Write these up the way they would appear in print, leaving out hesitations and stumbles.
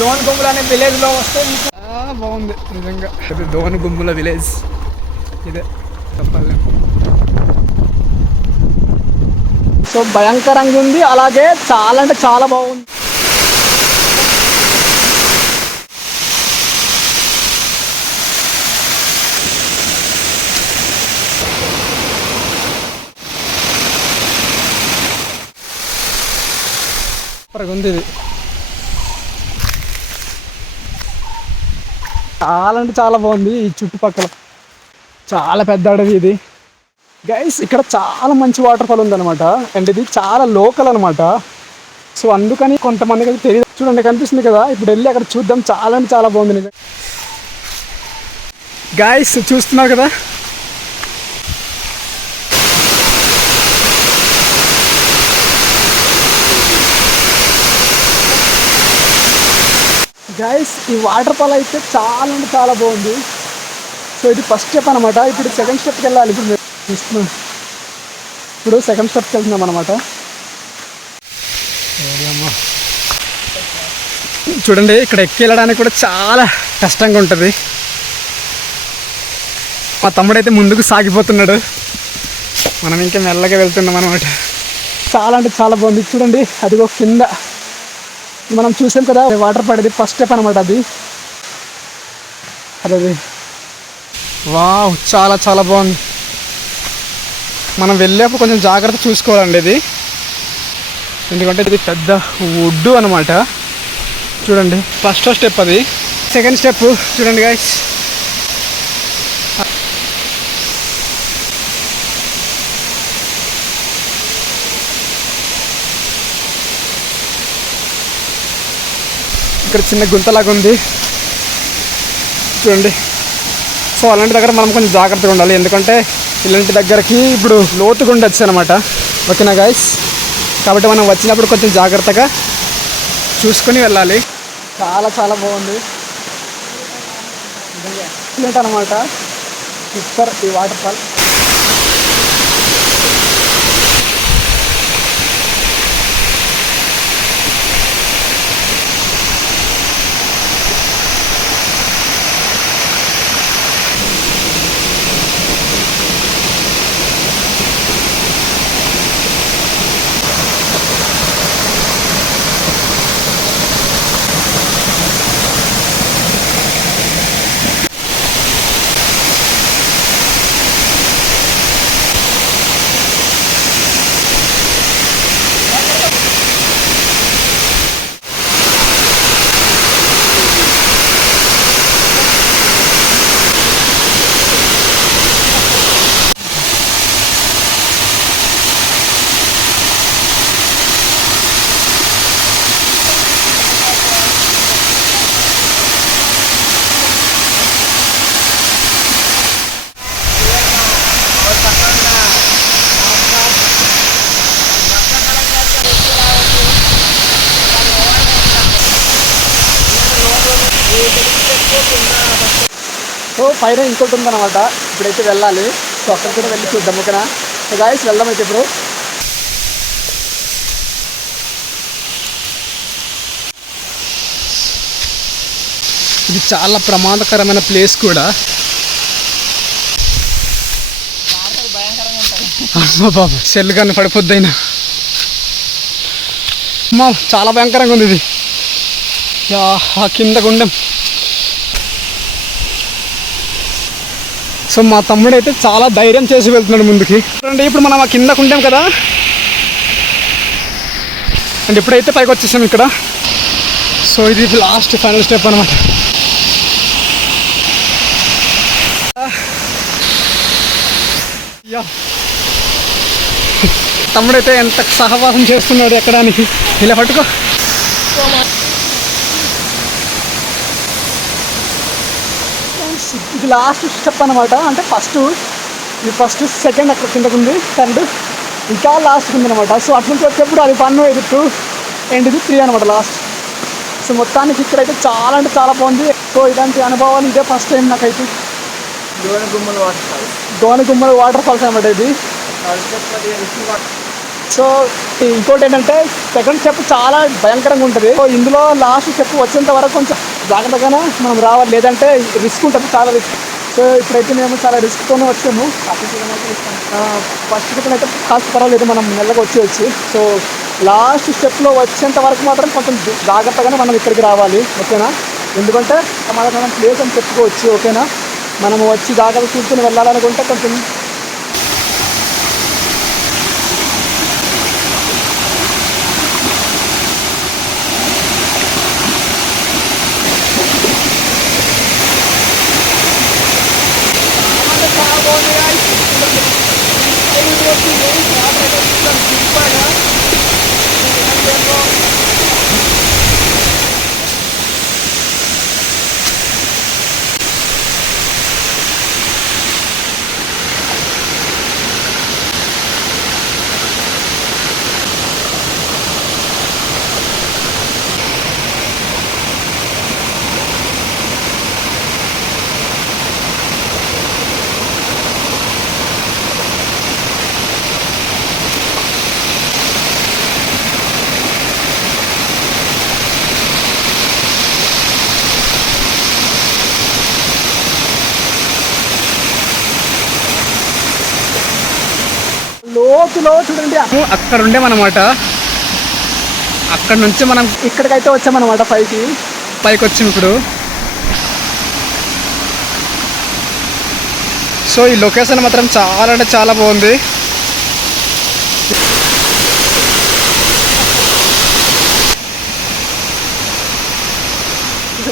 దోన్ గుమ్మల అనే విలేజ్లో వస్తే బాగుంది నిజంగా. ఇది దోన్ గుమ్మల విలేజ్, ఇదే చెప్పాలి. సో భయంకరంగా ఉంది, అలాగే చాలా అంటే చాలా బాగుంది. ఉంది ఇది చాలా అంటే చాలా బాగుంది. ఈ చుట్టుపక్కల చాలా పెద్ద అడవి ఇది గైస్. ఇక్కడ చాలా మంచి వాటర్ ఫాల్ ఉందన్నమాట. అండ్ ఇది చాలా లోకల్ అనమాట. సో అందుకని కొంతమందికి అయితే తెలియదు. చూడండి కనిపిస్తుంది కదా, ఇప్పుడు వెళ్ళి అక్కడ చూద్దాం. చాలా అంటే చాలా బాగుంది నిజంగా గైస్. చూస్తున్నారు కదా, గైస్ ఈ వాటర్ ఫాల్ అయితే చాలా అంటే చాలా బాగుంది. సో ఇది ఫస్ట్ స్టెప్ అనమాట. ఇప్పుడు సెకండ్ స్టెప్కి వెళ్ళాలి. ఇప్పుడు సెకండ్ స్టెప్కి వెళ్తున్నాం అనమాట. చూడండి ఇక్కడ ఎక్కి వెళ్ళడానికి కూడా చాలా కష్టంగా ఉంటుంది. మా తమ్ముడైతే ముందుకు సాగిపోతున్నాడు, మనం ఇంకా మెల్లగా వెళ్తున్నాం అనమాట. చాలా అంటే చాలా బాగుంది. చూడండి అదిగో కింద మనం చూసాం కదా వాటర్ పడేది, ఫస్ట్ స్టెప్ అనమాట అది. అదే వావ్, చాలా చాలా బాగుంది. మనం వెళ్ళేప్పుడు కొంచెం జాగ్రత్త చూసుకోవాలండి ఇది, ఎందుకంటే ఇది పెద్ద ఒడ్డు అనమాట. చూడండి ఫస్ట్ స్టెప్ అది. సెకండ్ స్టెప్ చూడండి గైస్. ఇక్కడ చిన్న గుంతలాగా ఉంది చూడండి. సో అలాంటి దగ్గర మనం కొంచెం జాగ్రత్తగా ఉండాలి, ఎందుకంటే ఇలాంటి దగ్గరకి ఇప్పుడు లోతుగా ఉండొచ్చు అనమాట. ఓకేనా గైస్, కాబట్టి మనం వచ్చినప్పుడు కొంచెం జాగ్రత్తగా చూసుకొని వెళ్ళాలి. చాలా చాలా బాగుంది ఎక్సలెంట్ అనమాట. సూపర్ ఈ వాటర్ ఫాల్. సో పైన ఇంకోటి ఉందన్నమాట, ఇప్పుడైతే వెళ్ళాలి. సో అక్కడ కూడా వెళ్ళి చూద్దాం. ఓకేనా? సో గాయస్ వెళ్దాం అయితే ఇప్పుడు. ఇది చాలా ప్రమాదకరమైన ప్లేస్ కూడా. బాబా సెల్ కానీ పడిపోద్దైనా చాలా భయంకరంగా ఉంది ఇది. కింద గుండెం. సో మా తమ్ముడైతే చాలా ధైర్యం చేసి వెళ్తున్నాడు ముందుకి. అంటే ఇప్పుడు మనం ఆ కిందకు ఉంటాం కదా, అంటే ఇప్పుడైతే పైకి వచ్చేసాం ఇక్కడ. సో ఇది లాస్ట్ ఫైనల్ స్టెప్ అనమాట. తమ్ముడైతే ఎంత సహవాసం చేస్తున్నాడు ఎక్కడానికి. ఇలా పట్టుకో. ఇది లాస్ట్ స్టెప్ అనమాట. అంటే ఫస్ట్ సెకండ్ అక్కడ కిందకు ఉంది, థర్డ్ ఇంకా లాస్ట్ ఉంది అనమాట. సో అటు నుంచి వచ్చేప్పుడు అది 1, ఇది 2 అండ్ ఇది 3 అనమాట లాస్ట్. సో మొత్తానికి ఇక్కడైతే చాలా అంటే చాలా బాగుంది. సో ఇలాంటి అనుభవాలు ఇదే ఫస్ట్ టైం నాకైతే. గోనగుమ్మల వాటర్ ఫాల్స్ అనమాట ఇది. సో ఇంకోటి ఏంటంటే సెకండ్ స్టెప్ చాలా భయంకరంగా ఉంటుంది. సో ఇందులో లాస్ట్ స్టెప్ వచ్చేంత వరకు కొంచెం జాగ్రత్తగానే మనం రావాలి, లేదంటే రిస్క్ ఉంటుంది, చాలా రిస్క్. సో ఇప్పుడైతే మేము చాలా రిస్క్తోనే వచ్చాము. ఫస్ట్ స్టెప్ అయితే కాస్త పర్వాలేదు, మనం మెల్లగా వచ్చి సో లాస్ట్ స్టెప్లో వచ్చేంత వరకు మాత్రం కొంచెం జాగ్రత్తగానే మనం ఇక్కడికి రావాలి, ఓకేనా? ఎందుకంటే మనం ప్లేస్ అని చెప్పుకోవచ్చు, ఓకేనా? మనము వచ్చి జాగ్రత్త చూసుకుని వెళ్ళాలనుకుంటే కొంచెం లోతులో చూడండి అక్కడ ఉండేమన్నమాట. అక్కడ నుంచి మనం ఇక్కడికైతే వచ్చామన్నమాట, పైకి వచ్చినప్పుడు. సో ఈ లొకేషన్ మాత్రం చాలా అంటే చాలా బాగుంది.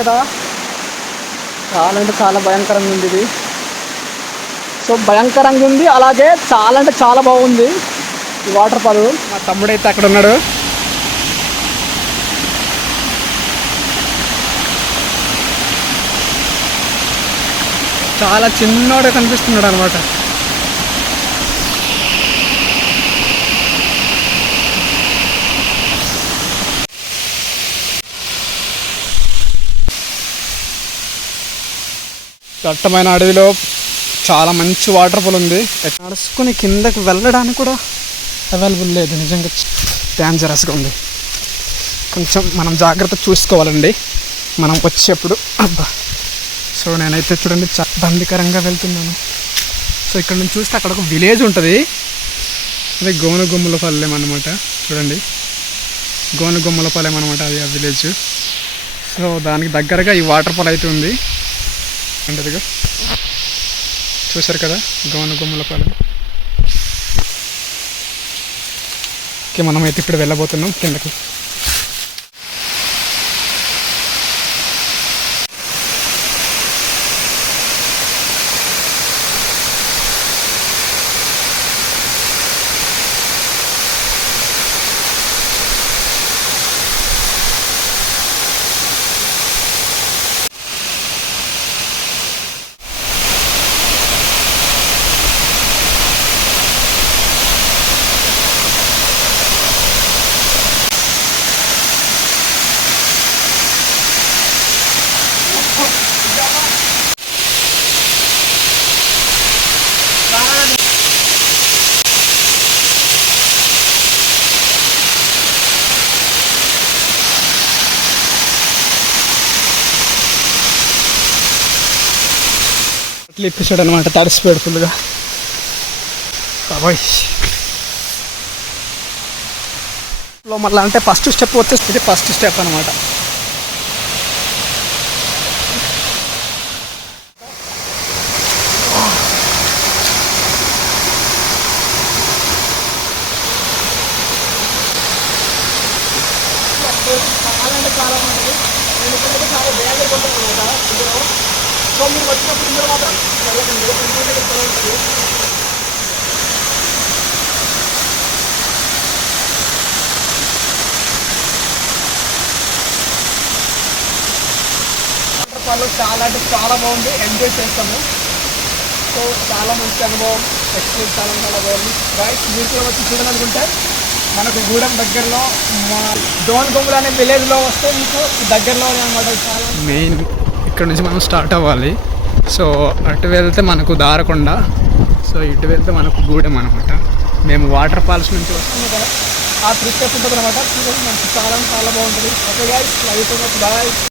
కదా, చాలా అంటే చాలా భయంకరంగా ఉంది ఇది. సో భయంకరంగా ఉంది, అలాగే చాలా అంటే చాలా బాగుంది ఈ వాటర్ ఫాల్. మా తమ్ముడైతే అక్కడ ఉన్నాడు. చాలా చిన్నోడే కనిపిస్తున్నాడు అనమాట. దట్టమైన అడవిలో చాలా మంచి వాటర్ ఫాల్ ఉంది. నడుచుకుని కిందకి వెళ్ళడానికి కూడా అవైలబుల్ లేదు, నిజంగా డేంజరస్గా ఉంది. కొంచెం మనం జాగ్రత్త చూసుకోవాలండి మనం వచ్చేప్పుడు. అబ్బా, సో నేనైతే చూడండి చాలా ఇబ్బందికరంగా వెళ్తున్నాను. సో ఇక్కడ నుంచి చూస్తే అక్కడ ఒక విలేజ్ ఉంటుంది, అదే గోనుగుమ్మలపాలెం అనమాట. చూడండి, గోనుగుమ్మలపాలెం అనమాట అది ఆ విలేజ్. సో దానికి దగ్గరగా ఈ వాటర్ ఫాల్ అయితే ఉంది. అంటదిగా చూసారు కదా, గోనుగుమ్మలపాలెం. ఓకే, మనమైతే ఇప్పుడు వెళ్ళబోతున్నాం కిందకి. ఇప్పించాడు అనమాట, తడిసిపోయాడు ఫుల్గా. బాబాయ్ మళ్ళీ అంటే ఫస్ట్ స్టెప్ వచ్చేసి ఇది ఫస్ట్ స్టెప్ అనమాట. చాలా అంటే చాలా బాగుంటుంది. నేను ఇక్కడైతే చాలా వేగంగా ఉంటుంది అనమాట ఇందులో. సో మీరు వచ్చినప్పుడు ఇందులో మాత్రం వెళ్ళకండి, ఎందుకంటే ఇక్కడ ఉంటుంది. వాటర్ ఫాల్ చాలా అంటే చాలా బాగుంది, ఎంజాయ్ చేస్తాము. సో చాలా మంచి అనుభవం, ఎక్స్పీరియన్స్ చాలా చాలా బాగుంది. రైట్, మీరు కూడా వచ్చి చూడాలనుకుంటే మనకు గూడెం దగ్గరలో మా డోన్గుమ్మల అనే విలేజ్లో వస్తే మీకు దగ్గరలో అనమాట. చాలా మెయిన్ ఇక్కడ నుంచి మనం స్టార్ట్ అవ్వాలి. సో అటు వెళ్తే మనకు దారకొండ, సో ఇటు వెళ్తే మనకు గూడెం అనమాట. మేము వాటర్ ఫాల్స్ నుంచి వస్తాం ఆ ట్రిప్ ఎప్పుడు ఉంటుంది అనమాట. చాలా చాలా బాగుంటుంది. Okay guys, love you so much, bye.